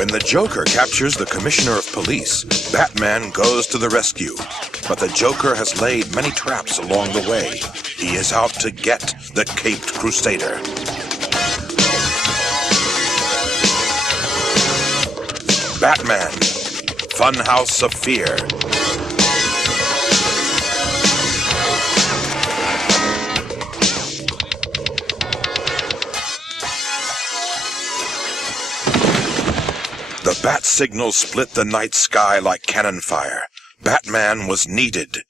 When the Joker captures the Commissioner of Police, Batman goes to the rescue. But the Joker has laid many traps along the way. He is out to get the Caped Crusader. Batman, Funhouse of Fear. The bat signal split the night sky like cannon fire. Batman was needed.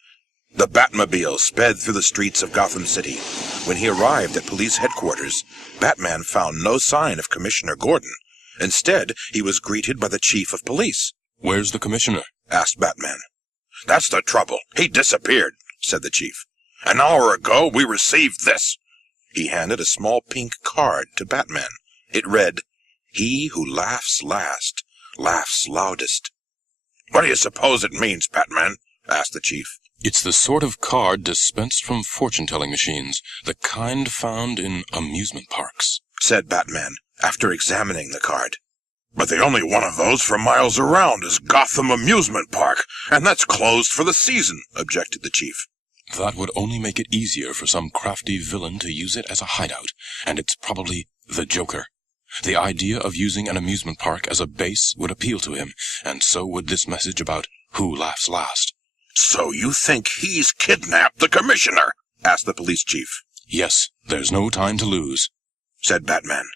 The Batmobile sped through the streets of Gotham City. When he arrived at police headquarters, Batman found no sign of Commissioner Gordon. Instead, he was greeted by the chief of police. "Where's the commissioner?" asked Batman. "That's the trouble. He disappeared," said the chief. "An hour ago, we received this." He handed a small pink card to Batman. It read, "He who laughs last, laughs loudest." "What do you suppose it means, Batman?" asked the chief. "It's the sort of card dispensed from fortune-telling machines, the kind found in amusement parks," said Batman, after examining the card. "But the only one of those for miles around is Gotham Amusement Park, and that's closed for the season," objected the chief. "That would only make it easier for some crafty villain to use it as a hideout, and it's probably the Joker. The idea of using an amusement park as a base would appeal to him, and so would this message about who laughs last." "So you think he's kidnapped the commissioner?" asked the police chief. "Yes, there's no time to lose," said Batman.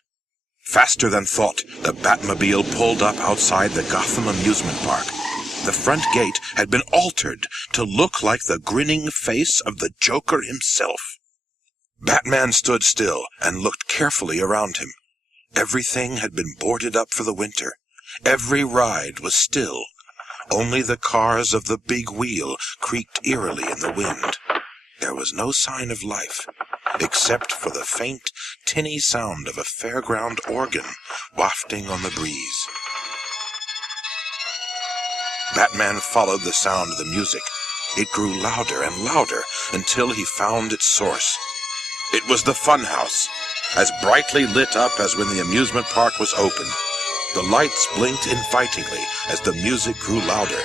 Faster than thought, the Batmobile pulled up outside the Gotham Amusement Park. The front gate had been altered to look like the grinning face of the Joker himself. Batman stood still and looked carefully around him. Everything had been boarded up for the winter. Every ride was still. Only the cars of the big wheel creaked eerily in the wind. There was no sign of life, except for the faint, tinny sound of a fairground organ wafting on the breeze. Batman followed the sound of the music. It grew louder and louder until he found its source. It was the Funhouse, as brightly lit up as when the amusement park was open. The lights blinked invitingly as the music grew louder.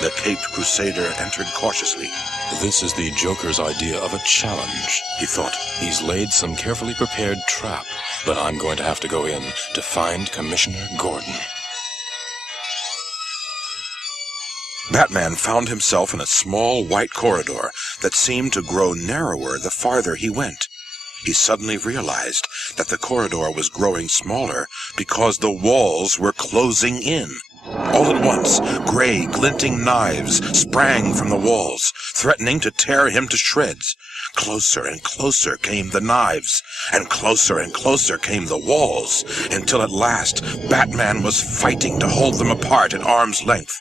The Caped Crusader entered cautiously. "This is the Joker's idea of a challenge," he thought. "He's laid some carefully prepared trap, but I'm going to have to go in to find Commissioner Gordon." Batman found himself in a small white corridor that seemed to grow narrower the farther he went. He suddenly realized that the corridor was growing smaller because the walls were closing in. All at once, gray, glinting knives sprang from the walls, threatening to tear him to shreds. Closer and closer came the knives, and closer came the walls, until at last Batman was fighting to hold them apart at arm's length.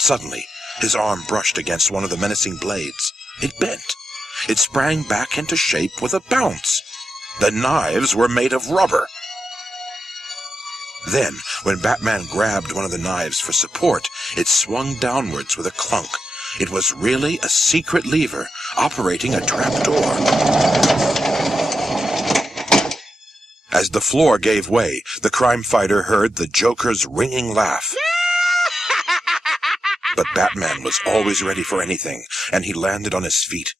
Suddenly, his arm brushed against one of the menacing blades. It bent. It sprang back into shape with a bounce. The knives were made of rubber. Then, when Batman grabbed one of the knives for support, it swung downwards with a clunk. It was really a secret lever operating a trapdoor. As the floor gave way, the crime fighter heard the Joker's ringing laugh. But Batman was always ready for anything, and he landed on his feet.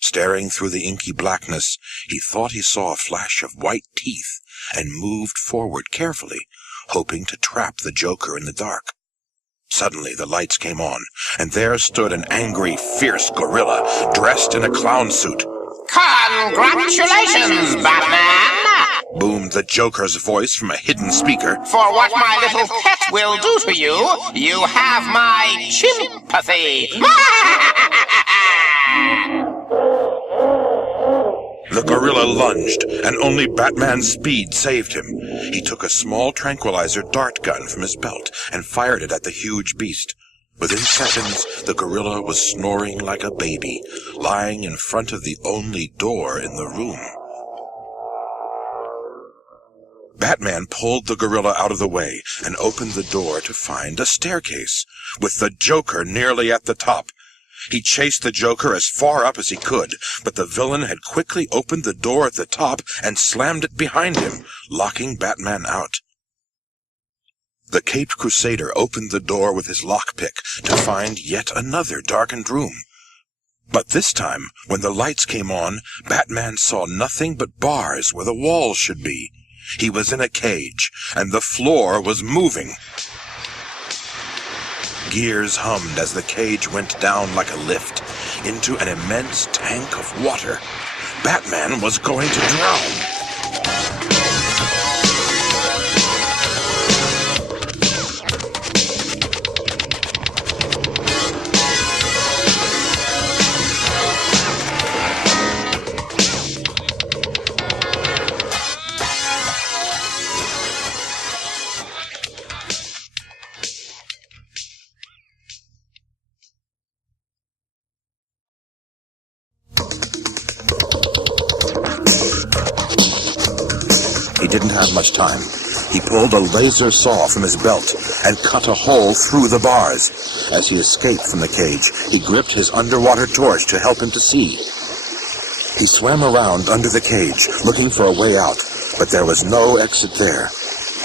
Staring through the inky blackness, he thought he saw a flash of white teeth and moved forward carefully, hoping to trap the Joker in the dark. Suddenly the lights came on, and there stood an angry, fierce gorilla dressed in a clown suit. "Congratulations, Batman!" boomed the Joker's voice from a hidden speaker. "For what my little pet will do to you, you have my sympathy." The gorilla lunged, and only Batman's speed saved him. He took a small tranquilizer dart gun from his belt and fired it at the huge beast. Within seconds, the gorilla was snoring like a baby, lying in front of the only door in the room. Batman pulled the gorilla out of the way and opened the door to find a staircase, with the Joker nearly at the top. He chased the Joker as far up as he could, but the villain had quickly opened the door at the top and slammed it behind him, locking Batman out. The Caped Crusader opened the door with his lockpick to find yet another darkened room. But this time, when the lights came on, Batman saw nothing but bars where the walls should be. He was in a cage, and the floor was moving. Gears hummed as the cage went down like a lift into an immense tank of water. Batman was going to drown. He didn't have much time. He pulled a laser saw from his belt and cut a hole through the bars. As he escaped from the cage, he gripped his underwater torch to help him to see. He swam around under the cage, looking for a way out, but there was no exit there.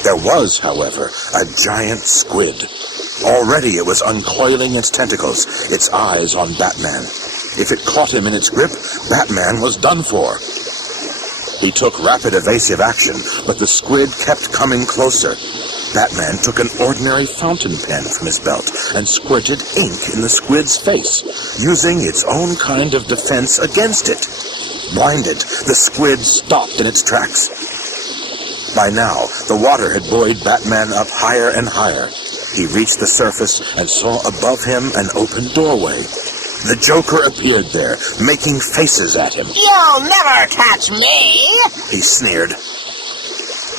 There was, however, a giant squid. Already it was uncoiling its tentacles, its eyes on Batman. If it caught him in its grip, Batman was done for. He took rapid evasive action, but the squid kept coming closer. Batman took an ordinary fountain pen from his belt and squirted ink in the squid's face, using its own kind of defense against it. Blinded, the squid stopped in its tracks. By now, the water had buoyed Batman up higher and higher. He reached the surface and saw above him an open doorway. The Joker appeared there, making faces at him. You'll never catch me! He sneered.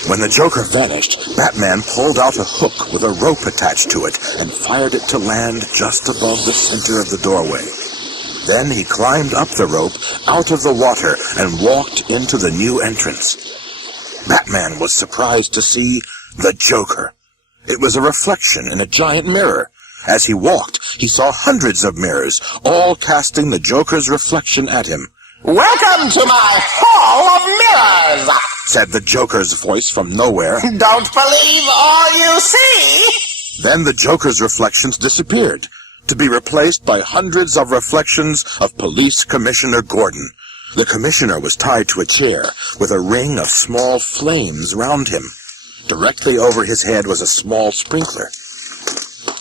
When the Joker vanished, Batman pulled out a hook with a rope attached to it and fired it to land just above the center of the doorway. Then he climbed up the rope, out of the water, and walked into the new entrance. Batman was surprised to see the Joker. It was a reflection in a giant mirror. As he walked, he saw hundreds of mirrors, all casting the Joker's reflection at him. Welcome to my Hall of Mirrors, said the Joker's voice from nowhere. Don't believe all you see. Then the Joker's reflections disappeared, to be replaced by hundreds of reflections of Police Commissioner Gordon. The commissioner was tied to a chair, with a ring of small flames round him. Directly over his head was a small sprinkler.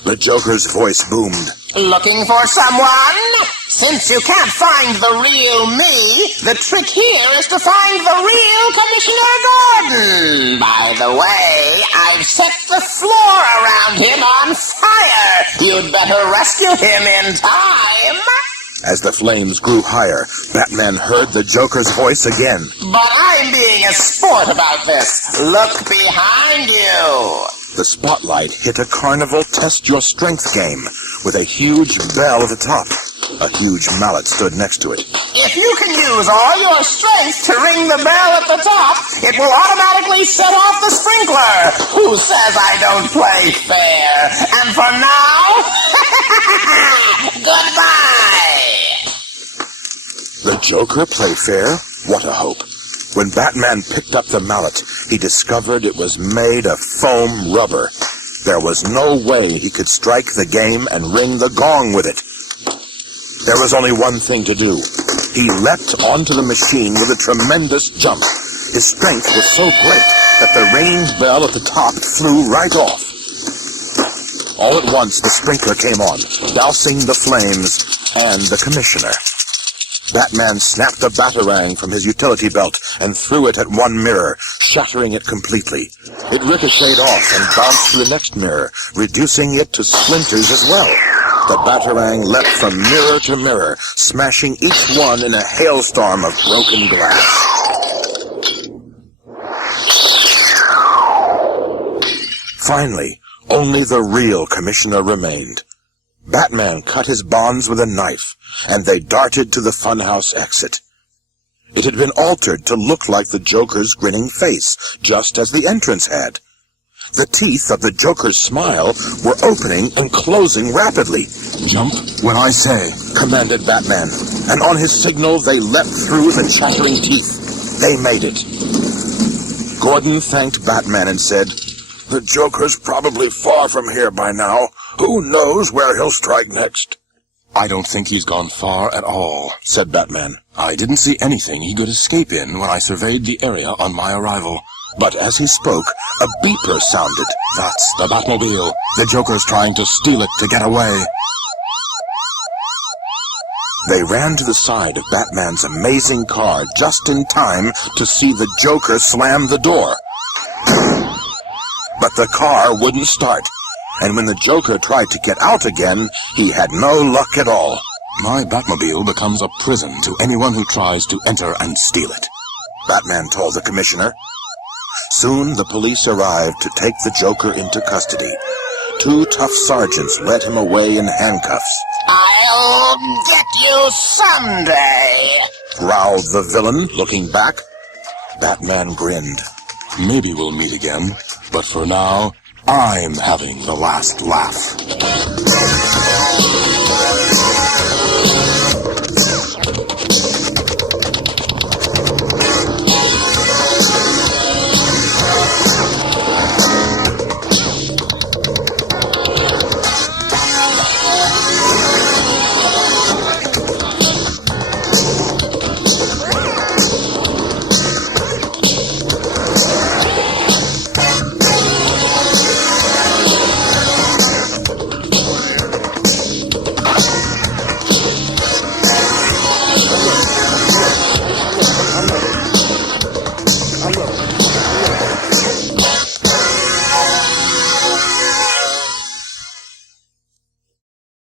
The Joker's voice boomed. Looking for someone? Since you can't find the real me, the trick here is to find the real Commissioner Gordon. By the way, I've set the floor around him on fire. You'd better rescue him in time. As the flames grew higher, Batman heard the Joker's voice again. But I'm being a sport about this. Look behind you. The spotlight hit a carnival test-your-strength game with a huge bell at the top. A huge mallet stood next to it. If you can use all your strength to ring the bell at the top, it will automatically set off the sprinkler. Who says I don't play fair? And for now, goodbye! The Joker play fair? What a hope. When Batman picked up the mallet, he discovered it was made of foam rubber. There was no way he could strike the game and ring the gong with it. There was only one thing to do. He leapt onto the machine with a tremendous jump. His strength was so great that the ringing bell at the top flew right off. All at once, the sprinkler came on, dousing the flames and the commissioner. Batman snapped a batarang from his utility belt and threw it at one mirror, shattering it completely. It ricocheted off and bounced to the next mirror, reducing it to splinters as well. The batarang leapt from mirror to mirror, smashing each one in a hailstorm of broken glass. Finally, only the real commissioner remained. Batman cut his bonds with a knife, and they darted to the funhouse exit. It had been altered to look like the Joker's grinning face, just as the entrance had. The teeth of the Joker's smile were opening and closing rapidly. Jump when I say, Commanded Batman, and on his signal they leapt through the chattering teeth. They made it. Gordon thanked Batman and said, "The Joker's probably far from here by now. Who knows where he'll strike next?" I don't think he's gone far at all, said Batman. I didn't see anything he could escape in when I surveyed the area on my arrival. But as he spoke, a beeper sounded. That's the Batmobile. The Joker's trying to steal it to get away. They ran to the side of Batman's amazing car just in time to see the Joker slam the door. But the car wouldn't start, and when the Joker tried to get out again, he had no luck at all. My Batmobile becomes a prison to anyone who tries to enter and steal it, Batman told the commissioner. Soon the police arrived to take the Joker into custody. 2 tough sergeants led him away in handcuffs. I'll get you someday, growled the villain, looking back. Batman grinned. Maybe we'll meet again, but for now, I'm having the last laugh.